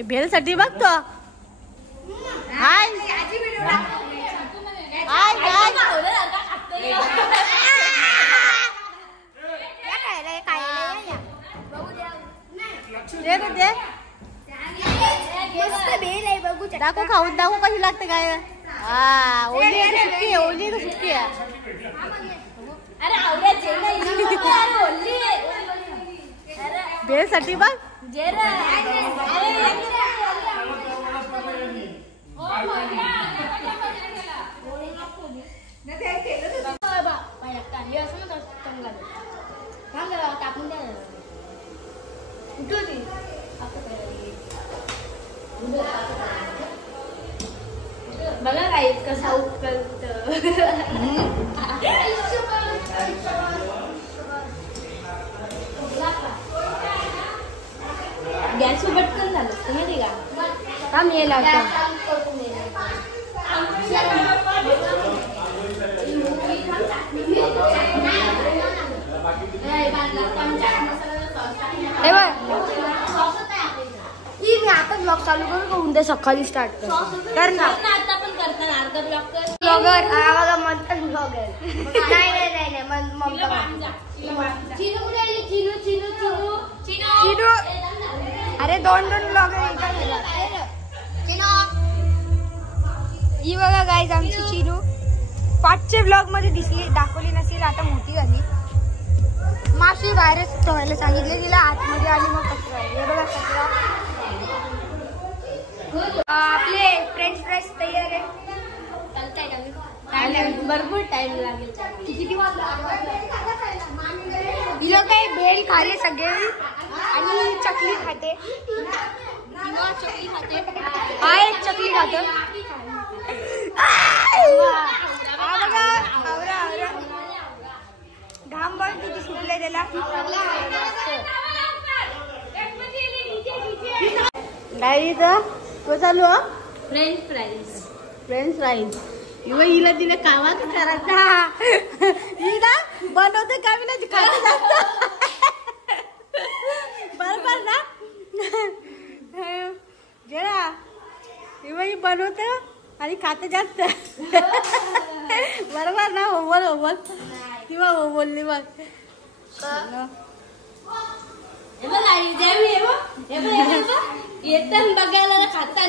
हे भेलसाठी बघतो. हाय हाय दाखव खाऊन दाखव कशी लागते काय. हा ओली आहे सुकी आहे, ओली आहे सुकी आहे. भेलसाठी बघ बघा काय कसा उकळत. गॅस पटकन झालं माहिती का. काम ये मी आता ब्लॉग चालू करू का उद्या सकाळी स्टार्ट कर ना. आता पण करताना अर्धा ब्लॉगर आवाज म्हणतात ब्लॉगर. नाही ममता चिनू अरे दोन ब्लॉगर ही बघा गाईज आमची चिनू. 5चे ब्लॉग मध्ये दाखवली नसेल, आता मोठी झाली. माशी बाहेरच ठेवायला सांगितले तिला, आतमध्ये आली मग कचरा. हे बघा कचरा. आपले फ्रेंच फ्राईज तयार आहे. भरपूर टाइम लागेल. हिला काय भेल खाले सगळे आणि चकली खाते. हाय चकली खातो. घाम बघ किती सुटले त्याला. तो चालू फ्रेंच फ्राईज. French fries. हिला तिने कामात करायचा. हिला बनवते का मी नाही खाते जास्त. बरोबर ना जेडा ही बनवते आणि खाते जास्त. बरोबर ना. हो किंवा हो बोलली बघ. येतात बघायला खाता